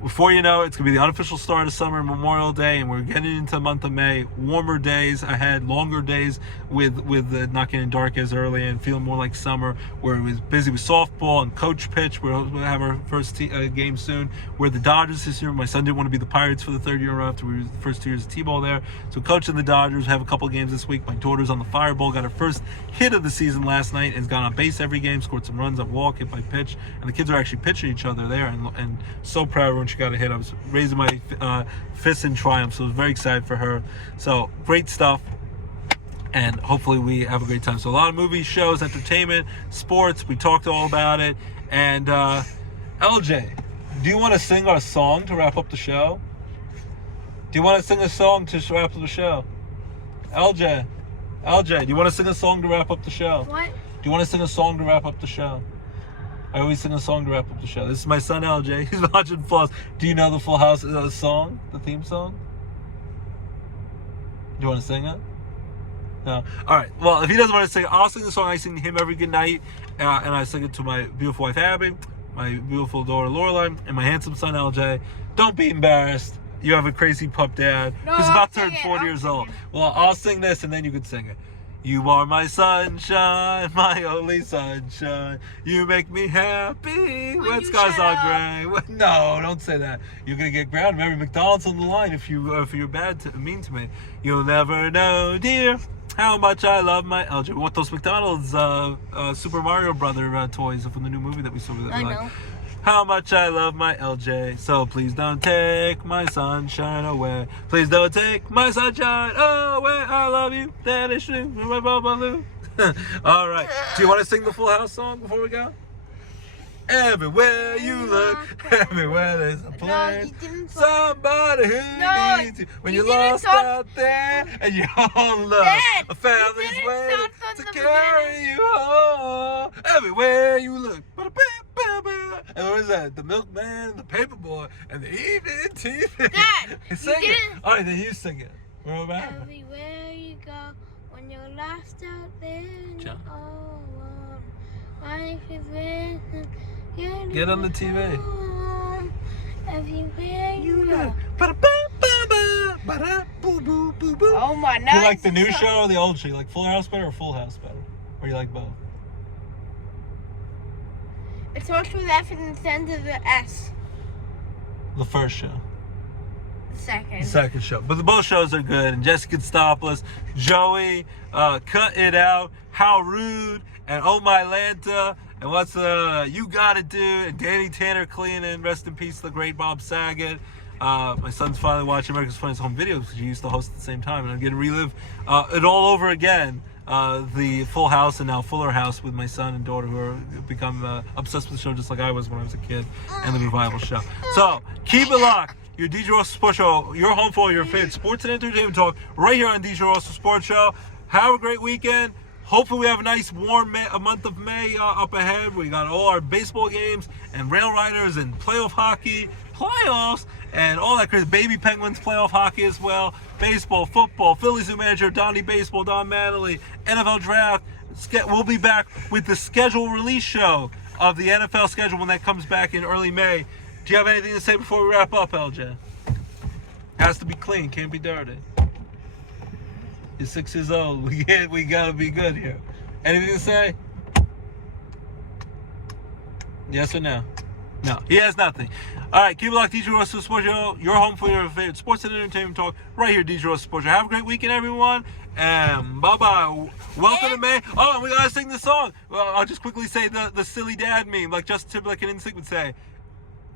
Before you know it, it's going to be the unofficial start of summer, Memorial Day, and we're getting into the month of May. Warmer days ahead, longer days with not getting dark as early and feeling more like summer. We're busy with softball and coach pitch. We'll have our first game soon. We're the Dodgers this year. My son didn't want to be the Pirates for the third year after we were the first 2 years of T-ball there. So coaching the Dodgers, have a couple of games this week. My daughter's on the Fireball, got her first hit of the season last night, and has gone on base every game, scored some runs, a walk, hit by pitch. And the kids are actually pitching each other there, and so proud of her when she got a hit. I was raising my fists in triumph, so I was very excited for her. So great stuff, and hopefully we have a great time. So a lot of movies, shows, entertainment, sports. We talked all about it. And LJ, do you want to sing our song to wrap up the show? Do you want to sing a song to wrap up the show? LJ, do you want to sing a song to wrap up the show? What? Do you want to sing a song to wrap up the show? I always sing a song to wrap up the show. This is my son LJ. He's watching Floss. Do you know the Full House song? The theme song? Do you want to sing it? No. All right. Well, if he doesn't want to sing it, I'll sing the song I sing to him every good night, and I sing it to my beautiful wife Abby, my beautiful daughter Lorelai, and my handsome son LJ. Don't be embarrassed. You have a crazy pup dad who's about to turn 40 years old. Well, I'll sing this, and then you can sing it. You are my sunshine, my only sunshine. You make me happy when skies are gray. No, don't say that. You're gonna get grounded. Remember, McDonald's on the line if you're mean to me. You'll never know, dear, how much I love my LJ. We want those McDonald's Super Mario Brother toys from the new movie that we saw. I know. How much I love my LJ. So please don't take my sunshine away. Please don't take my sunshine away. I love you. That is true. My babaloo. All right. Do you want to sing the Full House song before we go? Everywhere you look, everywhere there's a place. Somebody who needs you. When you're lost out there and you're all alone, a family's waiting to carry you home. Everywhere you look. And what is that? The milkman, the paperboy, and the evening TV. Dad, Sing it. All right, then you sing it. Everywhere you go, when you're lost out there, and you're all alone. Get on the TV. Everywhere you go. Oh Oh my! Do you like the new show or the old show? You like Fuller House better or Full House better? Or you like both? It starts with F and it ends with the S. The first show. The second show. But both shows are good. And Jessica Stoplis, Joey, Cut It Out, How Rude, and Oh My Lanta, and what's You Gotta Do, and Danny Tanner cleaning. Rest in peace, the great Bob Saget. My son's finally watching America's Funniest Home Videos because he used to host at the same time, and I'm getting to relive it all over again. The Full House and now Fuller House with my son and daughter who are become obsessed with the show just like I was when I was a kid, and the revival show. So keep it locked. Your DJ Roscoe Sports Show, your home for all your favorite sports and entertainment talk, right here on DJ Roscoe Sports Show. Have a great weekend. Hopefully we have a nice warm month of May up ahead. We got all our baseball games and rail riders and playoff hockey, playoffs, and all that crazy. Baby Penguins playoff hockey as well. Baseball, football, Phillies new manager Donnie Baseball, Don Mattingly, NFL draft. We'll be back with the schedule release show of the NFL schedule when that comes back in early May. Do you have anything to say before we wrap up, LJ? Has to be clean, can't be dirty. You're 6 years old. We gotta be good here. Anything to say? Yes or no? No, he has nothing. All right, keep it locked. DJ Roscoe Sports Show, your home for your favorite sports and entertainment talk, right here, DJ Roscoe Sports Show. Have a great weekend, everyone, and bye-bye. Welcome to May. Oh, and we gotta sing the song. Well, I'll just quickly say the silly dad meme, like Justin Timberlake and NSYNC would say,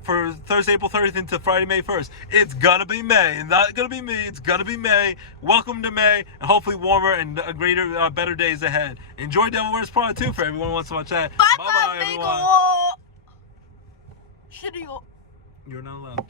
for Thursday, April 30th into Friday, May 1st. It's gonna be May. It's not gonna be me. It's gonna be May. Welcome to May, and hopefully warmer and greater, better days ahead. Enjoy Devil Wears Prada 2 for everyone who wants to watch that. Bye-bye, everyone. You're not allowed.